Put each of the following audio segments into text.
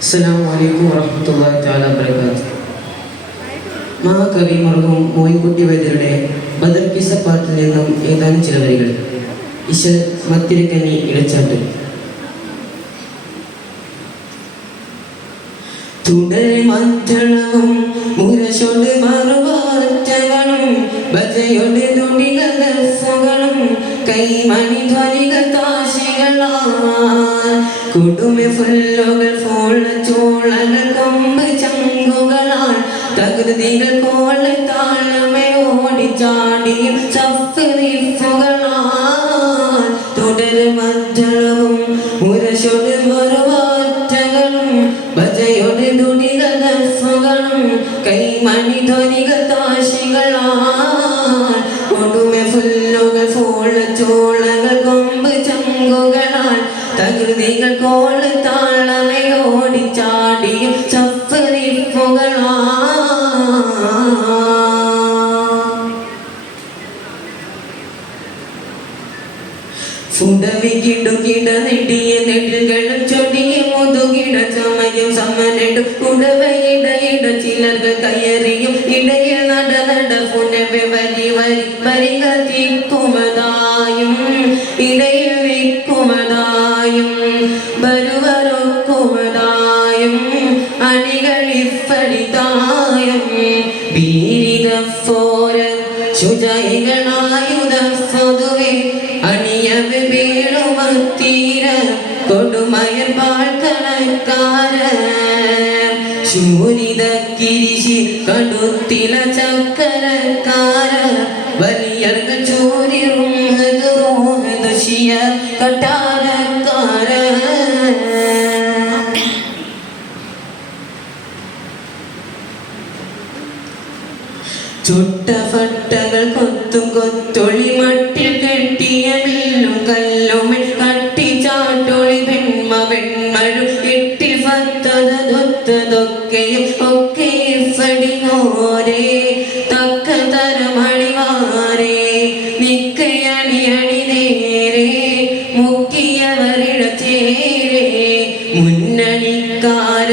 അസ്സലാമു വറഹ്മത്തുള്ളാഹി തആല വബറകാതുഹു. മഹാകവി മർഹൂം മോയിൻകുട്ടി വൈദ്യരുടെ ബദർ കിസ്സ പാട്ടിൽ നിന്നും ഏതാനും ചില വരികൾ. ഇശൽ മത്തിരക്കനി ഇടച്ചാട്ട്. തുടൽ മറ്റളവും മുരശോട് മറുവാറ്റകളും ബജയൊട് തുടികൾ ദഫകളും കൈമണി ധ്വനികൾ താശികളാൽ കുടുമെ ഫുല്ലുകൾ ഫോള ചോളകൾ കൊമ്പ് ചങ്കുകളാൽ തകൃതികൾ കോള താളമേ ഓടിച്ചാടിയും ചഫ്രിഫുകളാൽ തുടൽ മറ്റളവും മുരശോട് മറുവാറ്റകളും ബജയൊട് തുടികൾ ദഫകളും കൈമണി ധ്വനികൾ താശികളാൽ കൊടുമെ ഫുല്ലുകൾ ഫോള ചോളകൾ കൊമ്പ് ചങ്കുകളാൽ തകൃതികൾ കോള താളമേ ഓടിച്ചാടിയും ചഫ്രിഫുകളാൽ ഫുടവികിടുകിട നെടിയ നെടുകളും ചൊടിയ മുതുകിട ചമയും സമനെടും കുടവയിട ഇട ചിലർക്ക് കയറിയും ഇടയ നട നട പുനവെ വരി വരി വരികൾ തിക്കുമതായും ഇടയിൽ വിക്കുമതായും വരുവരൊക്കുമതായും അണികളിപ്പടിതായും ബീരിതഫോര ശുചൈകളായുധ സ്വതുവേ അണിയവ് വീഴുമത്തീര കൊടുമയർ പാൽക്കണക്കാര ശൂരിത കിരിശി കടുത്തില ചക്കരക്കാര വലിയർകൾ ചോരിറും ദുഷിയ കട്ടാരക്കാര ചുട്ടഫട്ടകൾ കൊത്തും കൊത്തൊളി മട്ടിൽ കെട്ടിയ മില്ലും കല്ലുമിൽ കട്ടിച്ചാട്ടൊളി വെണ്മ വെണ്മഴും എട്ടിൽ ഫത്തതൊക്കെയും ഒക്കെ ഫടിങ്ങോരേ തക്ക തരമണിവാരേ നിക്കയണി അണി നേരെ മുക്കിയവരിട ചേരേ മുന്നണിക്കാര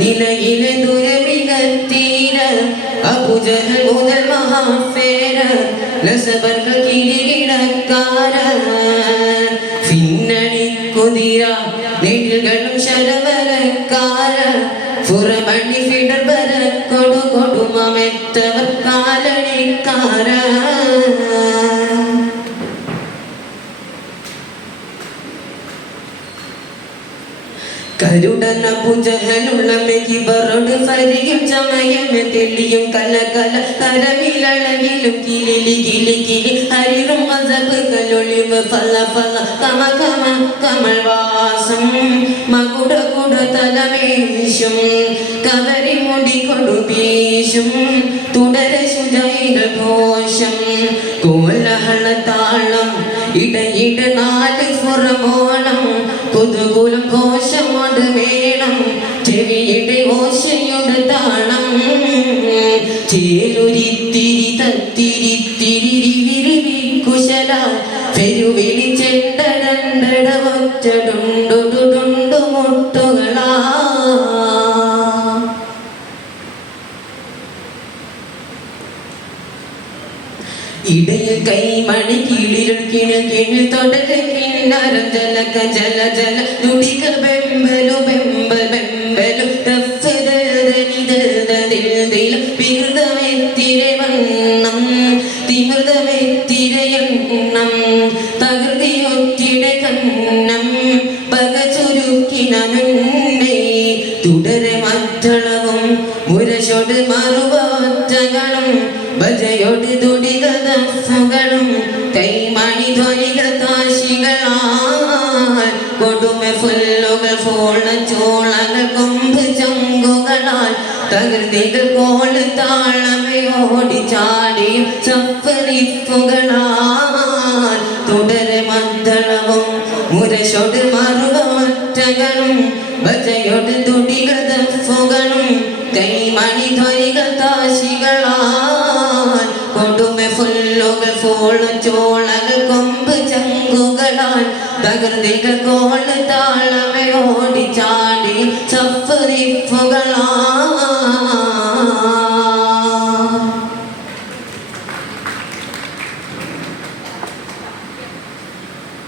നിലയിലെ ദുരമികത്തീര അബുജഹൽ മുതൽ മഹാഫേര ലസബർകൾ കിരികിടക്കാര പിന്നണി കുതിര നെടികളും ശരവരക്കാര ഫുറമണി ഫിഡർ ബര കൊടു കൊടുമെത്തവർ കാലണിക്കാര കരുടന പുജഹലുള്ള മെകിബറോട് ഫരിയും ചമയം തെളിയും കലകല കരമിലഴകിലും കിളിലി കിളി കിളി ഹരിറും മസബുകളൊളിവ് ഫല ഫല കമ കമ കമൽവാസം മകുട കുട തലവേശും കവരി മുടി കൊടുപീശും തുടര ശുചൈകൾ ഘോഷം കോലഹള താളം ഇടയിട നാല് ഫുറമോണം കുതുകുലം ഘോഷം അത് വേണം ചെവിയുടെ ഓശയുടെ താളം ചേലുരിത്തിരി തത്തിരിത്തിരി കുശല പെരുവിളി ചെണ്ടടണ്ടട ഒറ്റടുണ്ടുടുണ്ടു മുട്ടുകളാ ഇടയിൽ കൈമണി കീഴിൽ കിണിൽ കിണിൽ തൊടല കിണ്ണരം ജലക ജല ജല തുടികൾ ബെമ്പലു ബെമ്പൽ ബെമ്പലു തഫ്ദൽദനിദൽദൽദിൽ വികൃതമെത്തിരെ വണ്ണം തിമൃതമെത്തിരയെണ്ണം തകൃതിയൊറ്റിട കണ്ണം പക ചുരുക്കിനുന്നേ തുടര മറ്റളവും മുരശോട് മറുവാറ്റകളും ബജയൊട് തുടികൾ ദഫകളും കൈമണി ധ്വനികൾ താശികളാൽ കൊടുമെ ഫുല്ലുകൾ ഫോള ചോളകൾ കൊമ്പ് ചങ്കുകളാൽ തകൃതികൾ കോള് താളമേ ഓടിച്ചാടിയും ചഫ്രിഫുകളാൽ തുടര മദ്ദളവും മുരശോട് മറുവാറ്റകളും ബജയൊട് തുടികൾ ദഫകളും കൈമണി ധ്വനികൾ താശികളാൽ കൊടുമെ ഫുല്ലുകൾ ഫോള ചോളകൾ കൊമ്പ് ചങ്കുകളാൽ തകൃതികൾ കോള് താളമേ ഓടിച്ചാടി